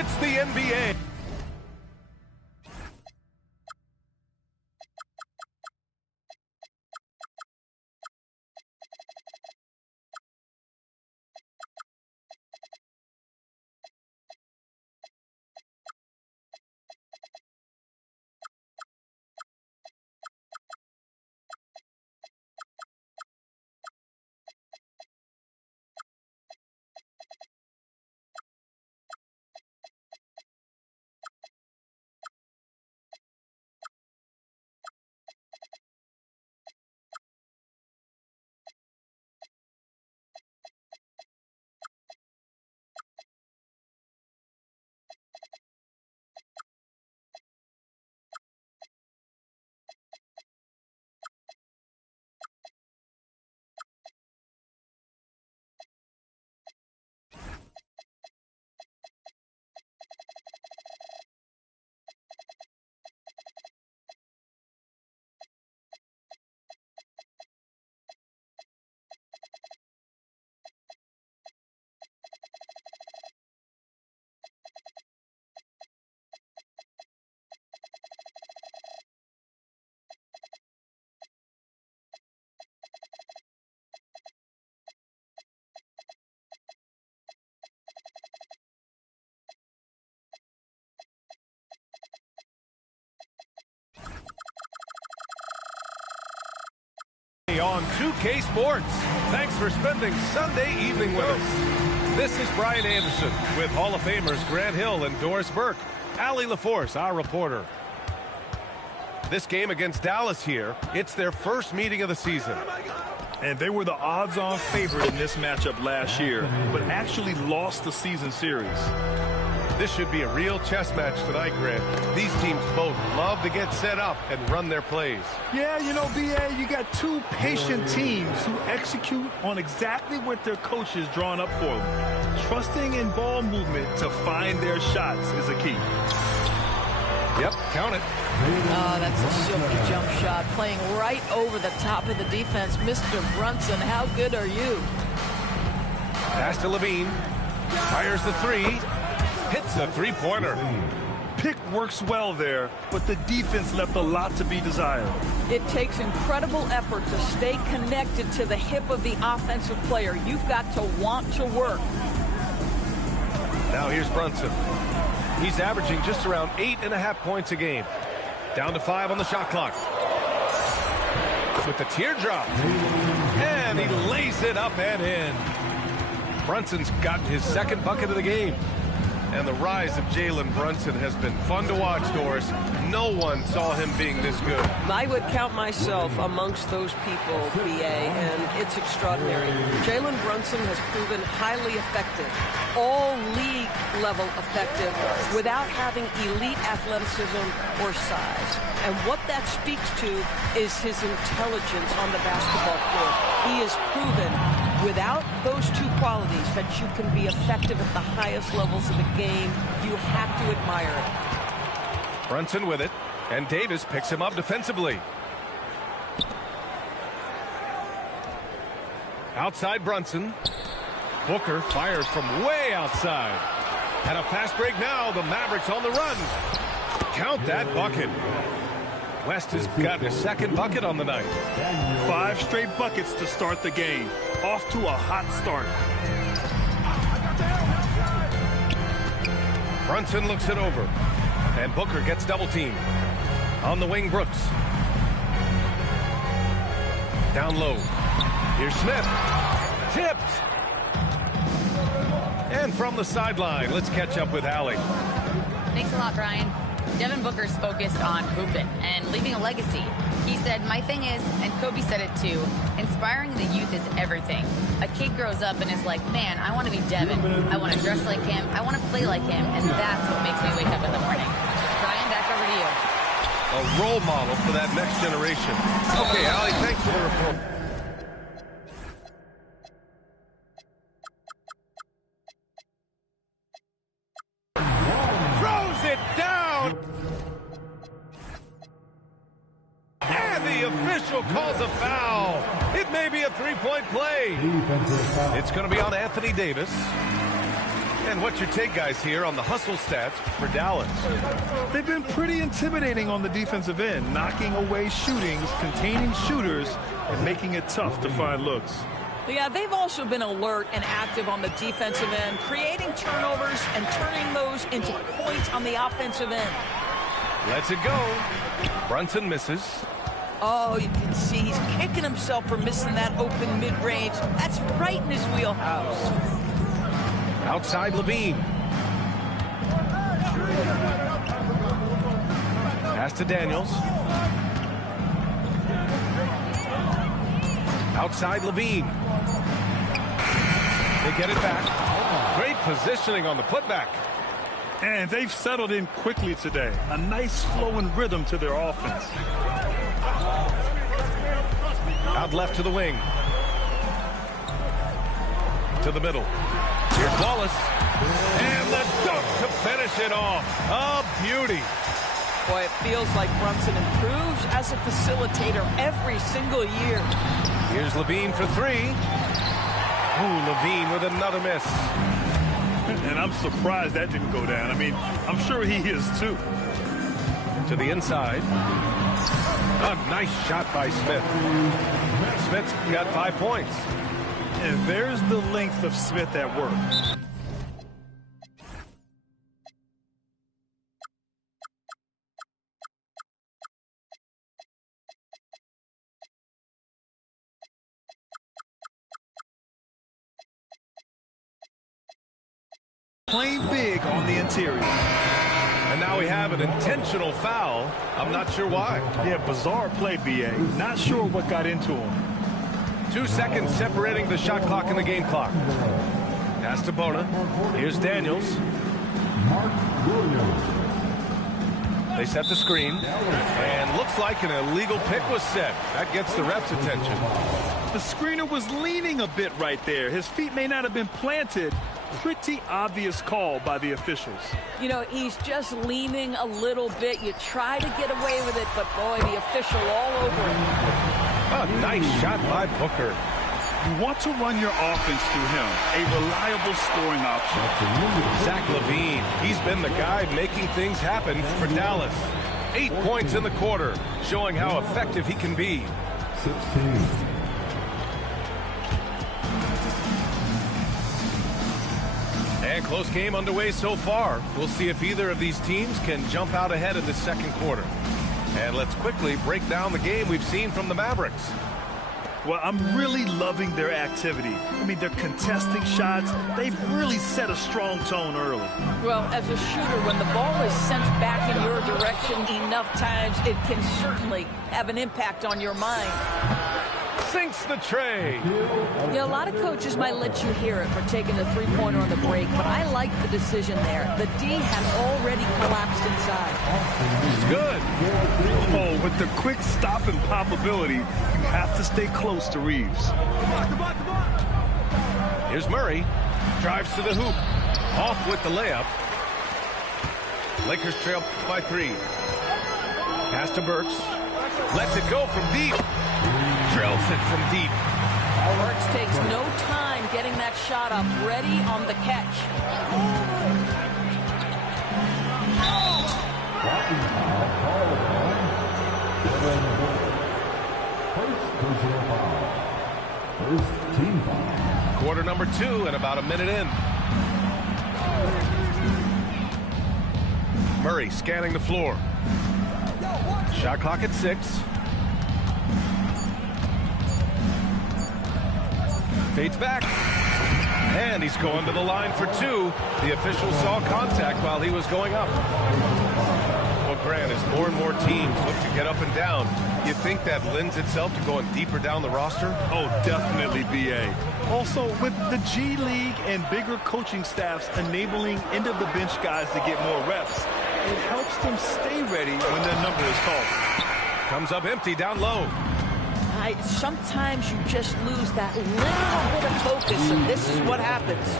It's the NBA. On 2K Sports. Thanks for spending Sunday evening with us. This is Brian Anderson with Hall of Famers Grant Hill and Doris Burke. Allie LaForce, our reporter. This game against Dallas here, it's their first meeting of the season. And they were the odds-on favorite in this matchup last year, but actually lost the season series. This should be a real chess match tonight, Grant. These teams both love to get set up and run their plays. Yeah, you know, B.A., you got two patient teams who execute on exactly what their coach is drawing up for them. Trusting in ball movement to find their shots is a key. Yep, count it. Oh, that's a silky jump shot, playing right over the top of the defense. Mr. Brunson, how good are you? Pass to Levine. Fires the three. Hits a three-pointer. Pick works well there, but the defense left a lot to be desired. It takes incredible effort to stay connected to the hip of the offensive player. You've got to want to work. Now here's Brunson. He's averaging just around 8.5 points a game. Down to 5 on the shot clock. With the teardrop. And he lays it up and in. Brunson's gotten his second bucket of the game. And the rise of Jalen Brunson has been fun to watch, Doris. No one saw him being this good. I would count myself amongst those people, B.A., and it's extraordinary. Jalen Brunson has proven highly effective, all-league-level effective, without having elite athleticism or size. And what that speaks to is his intelligence on the basketball floor. He has proven without those two qualities that you can be effective at the highest levels of the game. You have to admire it. Brunson with it, and Davis picks him up defensively. Outside Brunson. Booker fires from way outside. And a fast break now. The Mavericks on the run. Count that bucket. West has got his second bucket on the night. 5 straight buckets to start the game. Off to a hot start. Brunson looks it over. And Booker gets double teamed. On the wing, Brooks. Down low. Here's Smith. Tipped. And from the sideline, let's catch up with Allie. Thanks a lot, Brian. Devin Booker's focused on hooping and leaving a legacy. He said, my thing is, and Kobe said it too, inspiring the youth is everything. A kid grows up and is like, man, I want to be Devin. I want to dress like him. I want to play like him. And that's what makes me wake up in the morning. Brian, back over to you. A role model for that next generation. Okay, Allie, thanks for the report. Throws it down. And the official calls a foul. It may be a three-point play. It's going to be on Anthony Davis. And what's your take, guys, here on the hustle stats for Dallas? They've been pretty intimidating on the defensive end, knocking away shootings, containing shooters, and making it tough to find looks. Yeah, they've also been alert and active on the defensive end, creating turnovers and turning those into points on the offensive end. Lets it go. Brunson misses. Oh, you can see he's kicking himself for missing that open mid-range. That's right in his wheelhouse. Outside Levine. Pass to Daniels. Outside Levine. They get it back. Great positioning on the putback. And they've settled in quickly today. A nice flowing rhythm to their offense. Out left to the wing. To the middle. Here's Wallace. And the dunk to finish it off. A beauty. Boy, it feels like Brunson improves as a facilitator every single year. Here's Levine for three. Ooh, Levine with another miss. And I'm surprised that didn't go down. I mean, I'm sure he is too. To the inside. A nice shot by Smith. Smith's got 5 points. And there's the length of Smith at work. Playing big on the interior. And now we have an intentional foul. I'm not sure why. Yeah, bizarre play, B.A. Not sure what got into him. 2 seconds separating the shot clock and the game clock. Pass to Bona. Here's Daniels. They set the screen. And looks like an illegal pick was set. That gets the ref's attention. The screener was leaning a bit right there. His feet may not have been planted. Pretty obvious call by the officials. You know, he's just leaning a little bit. You try to get away with it, but boy, the official all over it. A nice shot by Booker. You want to run your offense through him, a reliable scoring option. Zach LaVine, he's been the guy making things happen for Dallas. 8 points in the quarter, showing how effective he can be. 16. And close game underway so far. We'll see if either of these teams can jump out ahead in the second quarter. And let's quickly break down the game we've seen from the Mavericks. Well, I'm really loving their activity. I mean, they're contesting shots. They've really set a strong tone early. Well, as a shooter, when the ball is sent back in your direction enough times, it can certainly have an impact on your mind. Sinks the tray. You know, a lot of coaches might let you hear it for taking the three-pointer on the break, but I like the decision there. The D had already collapsed inside. It's good. Oh, with the quick stop and pop ability, you have to stay close to Reeves. Here's Murray. Drives to the hoop. Off with the layup. Lakers trail by 3. Pass to Burks. Lets it go from deep. Drills it from deep. Burks takes no time getting that shot up, ready on the catch. First team foul. Quarter number 2 and about a minute in. Murray scanning the floor. Shot clock at 6. Fades back. And he's going to the line for 2. The official saw contact while he was going up. Well, Grant, as more and more teams look to get up and down, you think that lends itself to going deeper down the roster? Oh, definitely, B.A. Also, with the G League and bigger coaching staffs enabling end-of-the-bench guys to get more reps, it helps them stay ready when their number is called. Comes up empty down low. Sometimes you just lose that little bit of focus, and this is what happens.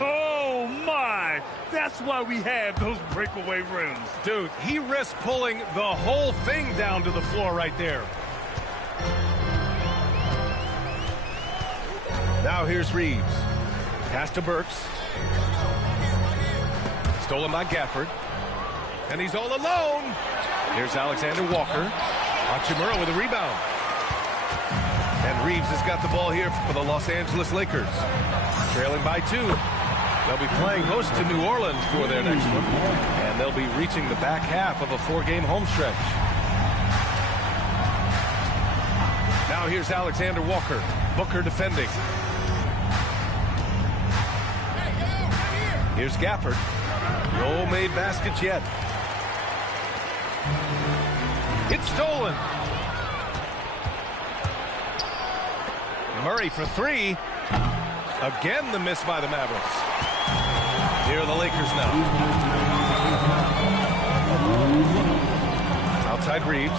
Oh, my! That's why we have those breakaway rims. Dude, he risked pulling the whole thing down to the floor right there. Now here's Reeves. Pass to Burks. Stolen by Gafford. And he's all alone. Here's Alexander Walker. Hachimura with a rebound. And Reeves has got the ball here for the Los Angeles Lakers. Trailing by 2. They'll be playing host to New Orleans for their next one. And they'll be reaching the back half of a 4-game home stretch. Now here's Alexander Walker. Booker defending. Here's Gafford. No made baskets yet. It's stolen. Murray for 3. Again, the miss by the Mavericks. Here are the Lakers now. Outside Reeves.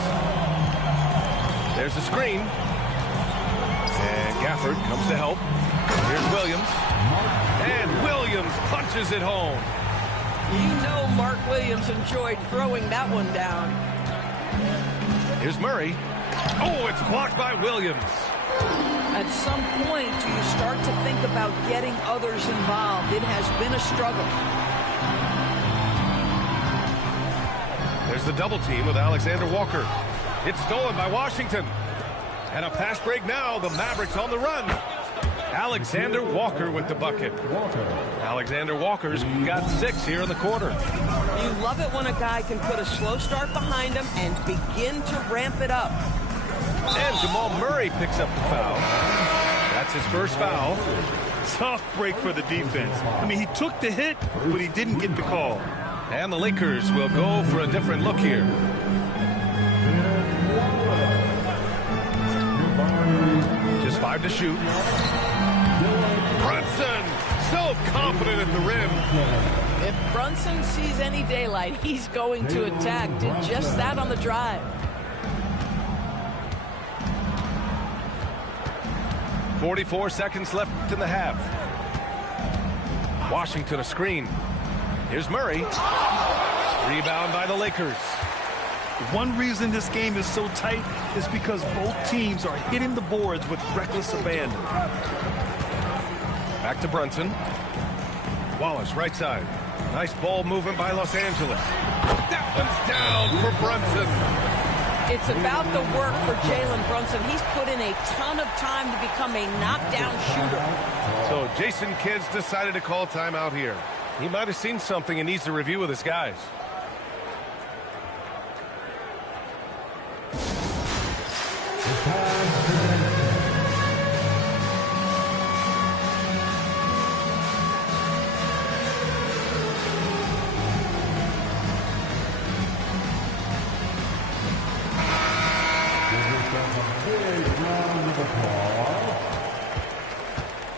There's a screen. And Gafford comes to help. Here's Williams. And Williams punches it home. You know Mark Williams enjoyed throwing that one down. Here's Murray. Oh, it's blocked by Williams. At some point, do you start to think about getting others involved? It has been a struggle. There's the double team with Alexander Walker. It's stolen by Washington. And a fast break now. The Mavericks on the run. Alexander Walker with the bucket. Alexander Walker's got 6 here in the quarter. You love it when a guy can put a slow start behind him and begin to ramp it up. And Jamal Murray picks up the foul. That's his first foul. Tough break for the defense. I mean, he took the hit, but he didn't get the call. And the Lakers will go for a different look here. Just 5 to shoot. Brunson, so confident at the rim. If Brunson sees any daylight, he's going to attack. Did just that on the drive. 44 seconds left in the half. Washington a screen. Here's Murray. Rebound by the Lakers. One reason this game is so tight is because both teams are hitting the boards with reckless abandon. Back to Brunson. Wallace, right side. Nice ball movement by Los Angeles. That one's down for Brunson. It's about the work for Jalen Brunson. He's put in a ton of time to become a knockdown shooter. So Jason Kidd's decided to call timeout here. He might have seen something and needs to review with his guys.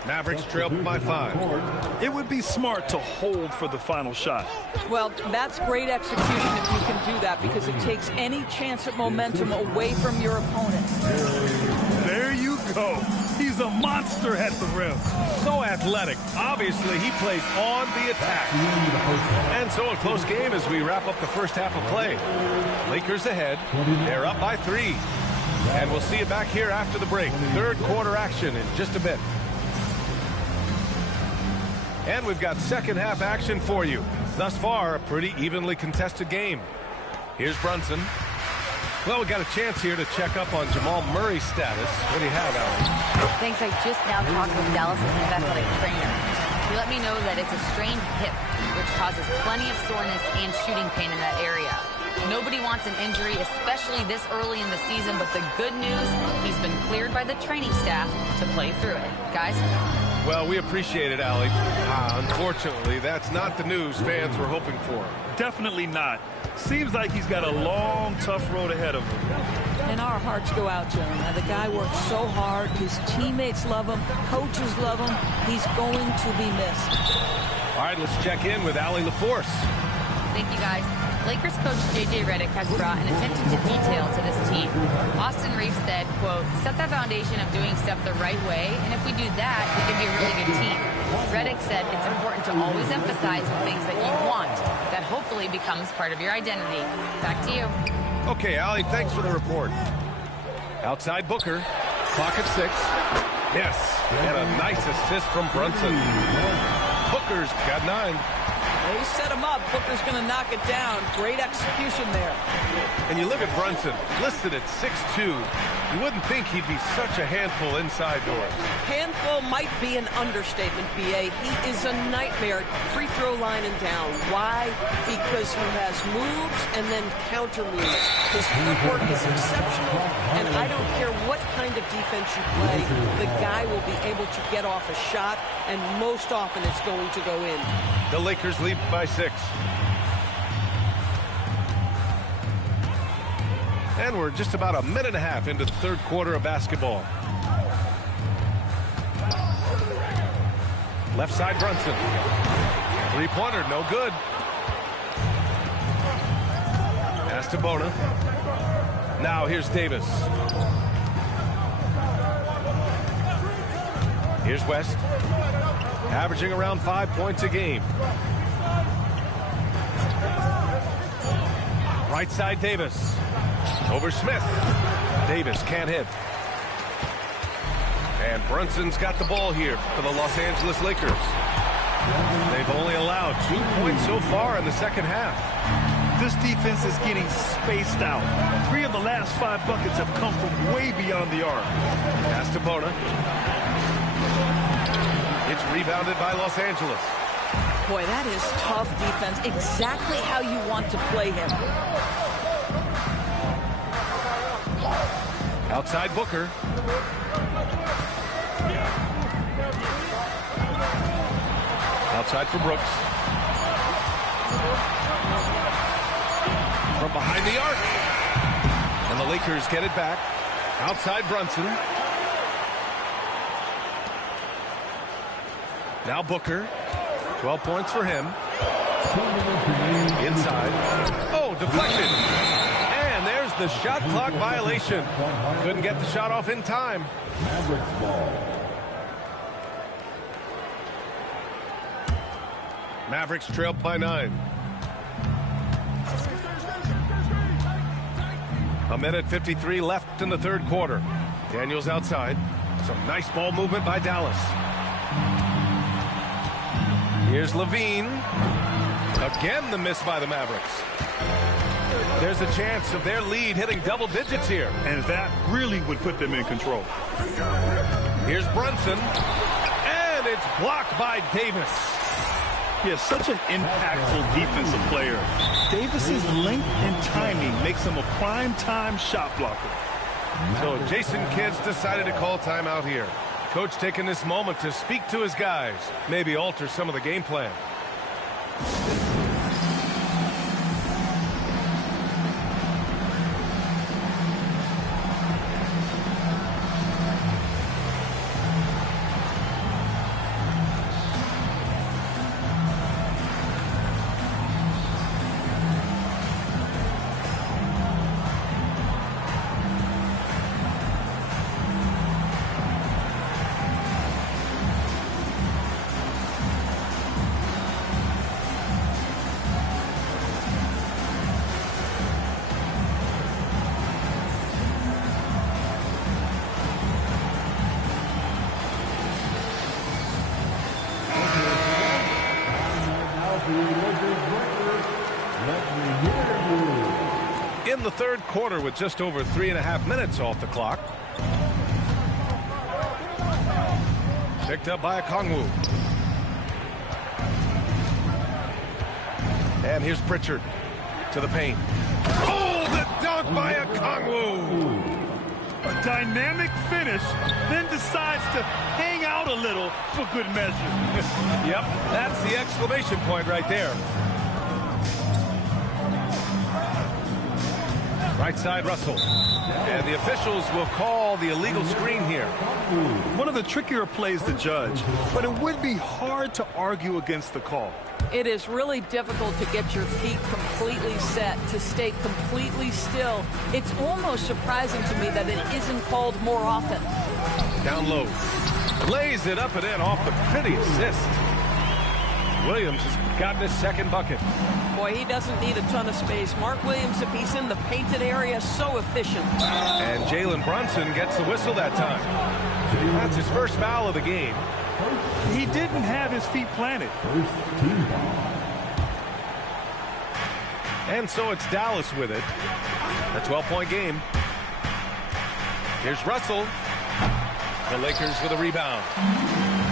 Mavericks trail by 5. It would be smart to hold for the final shot. Well, that's great execution if you can do that, because it takes any chance at momentum away from your opponent. There you go. He's a monster at the rim. So athletic. Obviously, he plays on the attack. And so a close game as we wrap up the first half of play. Lakers ahead. They're up by 3. And we'll see you back here after the break. Third quarter action in just a bit. And we've got second half action for you. Thus far, a pretty evenly contested game. Here's Brunson. Well, we got a chance here to check up on Jamal Murray's status. What do you have, Allie? Thanks, I just now talked with Dallas' athletic trainer. He let me know that it's a strained hip, which causes plenty of soreness and shooting pain in that area. Nobody wants an injury, especially this early in the season, but the good news, he's been cleared by the training staff to play through it. Guys? Well, we appreciate it, Allie. Unfortunately, that's not the news fans were hoping for. Definitely not. Seems like he's got a long, tough road ahead of him. And our hearts go out to him. Now, the guy works so hard. His teammates love him. Coaches love him. He's going to be missed. All right, let's check in with Allie LaForce. Thank you, guys. Lakers coach J.J. Redick has brought an attention to detail to this team. Austin Reeves said, quote, set that foundation of doing stuff the right way, and if we do that, we can be a really good team. Redick said it's important to always emphasize the things that you want. That hopefully becomes part of your identity. Back to you. Okay, Allie, thanks for the report. Outside Booker. Clock at 6. Yes, and a nice assist from Brunson. Booker's Lakers got 9. They set him up. Booker's going to knock it down. Great execution there. And you look at Brunson, listed at 6'2". You wouldn't think he'd be such a handful inside doors. Handful might be an understatement, B.A. He is a nightmare, free throw line and down. Why? Because he has moves and then counter moves. His footwork is exceptional, and I don't care what kind of defense you play, the guy will be able to get off a shot, and most often it's going to go in. The Lakers lead by 6. And we're just about a minute and a half into the third quarter of basketball. Left side, Brunson. Three-pointer, no good. Pass to Bona. Now here's Davis. Here's West. Averaging around 5 points a game. Right side, Davis. Over Smith. Davis can't hit. And Brunson's got the ball here for the Los Angeles Lakers. They've only allowed 2 points so far in the second half. This defense is getting spaced out. 3 of the last 5 buckets have come from way beyond the arc. Pass to Bona. It's rebounded by Los Angeles. Boy, that is tough defense. Exactly how you want to play him. Outside Booker. Outside for Brooks. From behind the arc. And the Lakers get it back. Outside Brunson. Now Booker. 12 points for him. Inside. Oh, deflected. And there's the shot clock violation. Couldn't get the shot off in time. Mavericks ball. Mavericks trailed by 9. A minute 53 left in the third quarter. Daniels outside. Some nice ball movement by Dallas. Here's Levine. Again, the miss by the Mavericks. There's a chance of their lead hitting double digits here. And that really would put them in control. Here's Brunson. And it's blocked by Davis. He is such an impactful defensive player. Davis's length and timing makes him a prime-time shot blocker. So Jason Kidd's decided to call timeout here. Coach taking this moment to speak to his guys, maybe alter some of the game plan. In the third quarter with just over 3.5 minutes off the clock. Picked up by Okongwu. And here's Pritchard to the paint. Oh, the dunk by Okongwu! A dynamic finish, then decides to hang out a little for good measure. Yep, that's the exclamation point right there. Right side, Russell. And the officials will call the illegal screen here. One of the trickier plays to judge, but it would be hard to argue against the call. It is really difficult to get your feet completely set, to stay completely still. It's almost surprising to me that it isn't called more often. Down low. Lays it up and in off the pretty assist. Williams has gotten his second bucket. Boy, he doesn't need a ton of space. Mark Williams, if he's in the painted area, so efficient. And Jalen Brunson gets the whistle that time. That's his first foul of the game. He didn't have his feet planted. First team foul. And so it's Dallas with it. A 12-point game. Here's Russell. The Lakers with a rebound.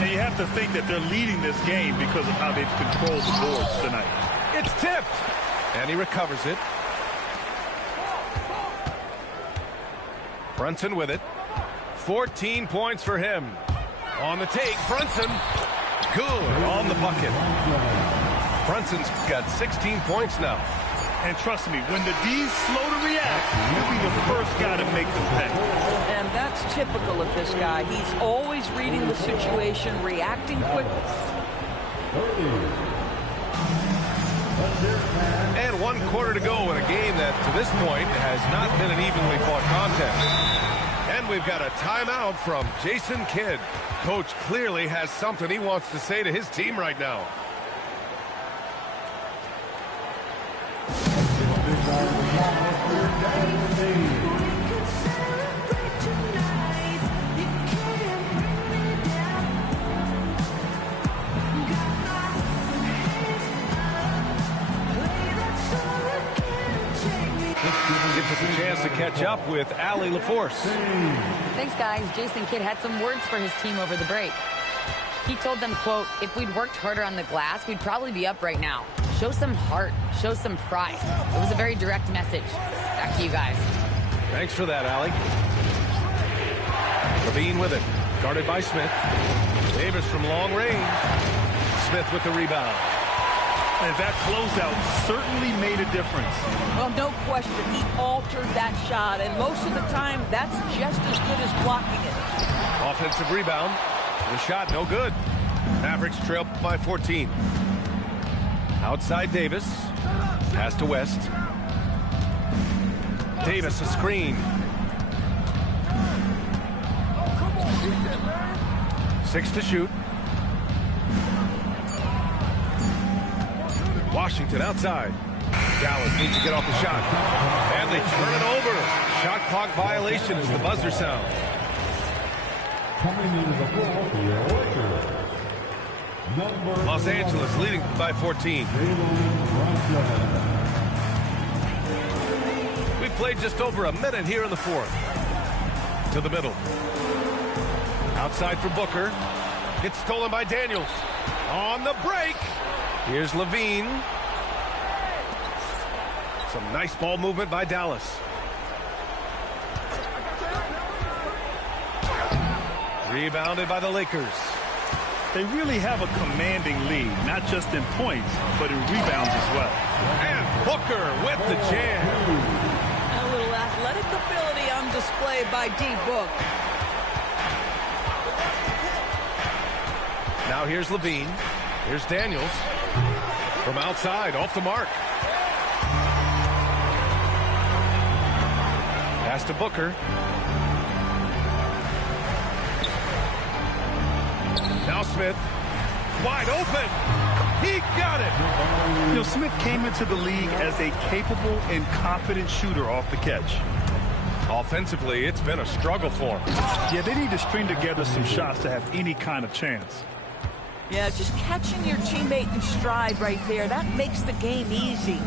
And you have to think that they're leading this game because of how they've controlled the boards tonight. It's tipped. And he recovers it. Brunson with it. 14 points for him. On the take, Brunson. Good on the bucket. Brunson's got 16 points now. And trust me, when the D's slow to react, he'll be the first guy to make them pay. And that's typical of this guy. He's always reading the situation, reacting quickly. And 1 quarter to go in a game that, to this point, has not been an evenly fought contest. And we've got a timeout from Jason Kidd. Coach clearly has something he wants to say to his team right now. Gives us a chance to catch up with Allie LaForce. Thanks, guys. Jason Kidd had some words for his team over the break. He told them, quote, if we'd worked harder on the glass, we'd probably be up right now. Show some heart. Show some pride. It was a very direct message. Back to you guys. Thanks for that, Allie. Levine with it. Guarded by Smith. Davis from long range. Smith with the rebound. And that closeout certainly made a difference. Well, no question. He altered that shot, and most of the time, that's just as good as blocking it. Offensive rebound. The shot, no good. Mavericks trail by 14. Outside Davis. Pass to West. Davis, a screen. 6 to shoot. Washington outside. Dallas needs to get off the shot. And they turn it over. Shot clock violation as the buzzer sounds. Coming into the ball for your Lakers. Number Los Angeles leading by 14. Jalen Brunson. We played just over a minute here in the fourth. To the middle. Outside for Booker. It's stolen by Daniels. On the break. Here's Levine. Some nice ball movement by Dallas. Rebounded by the Lakers. They really have a commanding lead, not just in points, but in rebounds as well. And Booker with the jam. A little athletic ability on display by D-Book. Now here's Levine. Here's Daniels. From outside, off the mark. Pass to Booker. Now Smith. Wide open. He got it. You know, Smith came into the league as a capable and confident shooter off the catch. Offensively, it's been a struggle for him. Yeah, they need to string together some shots to have any kind of chance. Yeah, just catching your teammate in stride right there, that makes the game easy.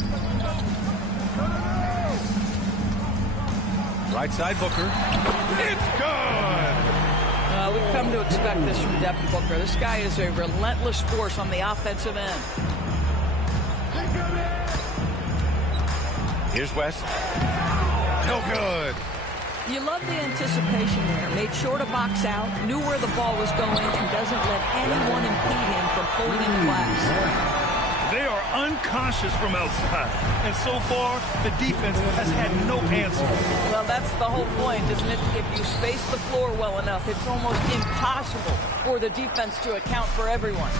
Right side, Booker. It's good! We've come to expect this from Devin Booker. This guy is a relentless force on the offensive end. Here's West. No good. You love the anticipation there. Made sure to box out, knew where the ball was going, and doesn't let anyone impede him from pulling in the glass. They are unconscious from outside, and so far, the defense has had no answer. Well, that's the whole point, isn't it? If you space the floor well enough, it's almost impossible for the defense to account for everyone.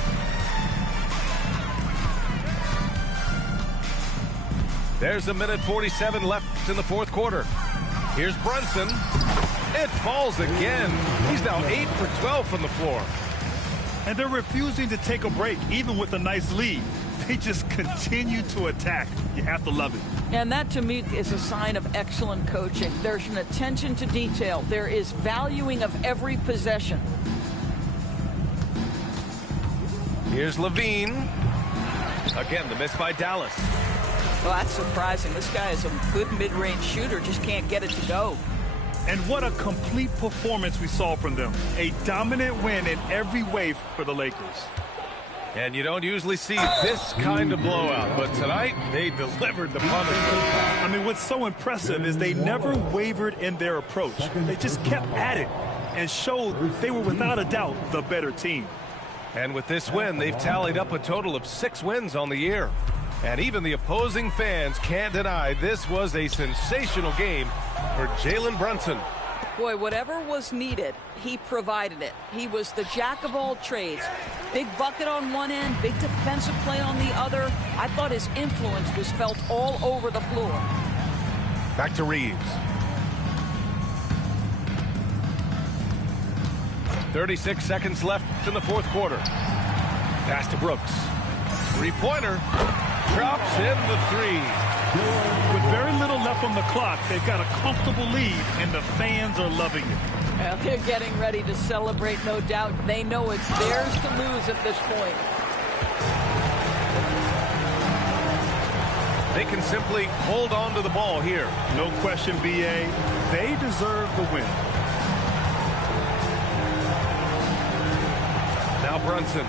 There's a minute 47 left in the fourth quarter. Here's Brunson. It falls again. He's now 8 for 12 from the floor. And they're refusing to take a break, even with a nice lead. They just continue to attack. You have to love it. And that, to me, is a sign of excellent coaching. There's an attention to detail. There is valuing of every possession. Here's Levine. Again, the miss by Dallas. Well, that's surprising. This guy is a good mid-range shooter, just can't get it to go. And what a complete performance we saw from them. A dominant win in every way for the Lakers. And you don't usually see this kind of blowout, but tonight they delivered the punishment. I mean, what's so impressive is they never wavered in their approach. They just kept at it and showed they were without a doubt the better team. And with this win, they've tallied up a total of 6 wins on the year. And even the opposing fans can't deny this was a sensational game for Jalen Brunson. Boy, whatever was needed, he provided it. He was the jack of all trades. Big bucket on one end, big defensive play on the other. I thought his influence was felt all over the floor. Back to Reeves. 36 seconds left in the fourth quarter. Pass to Brooks. Three-pointer. Drops in the 3. With very little left on the clock, they've got a comfortable lead, and the fans are loving it. Well, they're getting ready to celebrate, no doubt. They know it's theirs to lose at this point. They can simply hold on to the ball here. No question, B.A. They deserve the win. Now Brunson.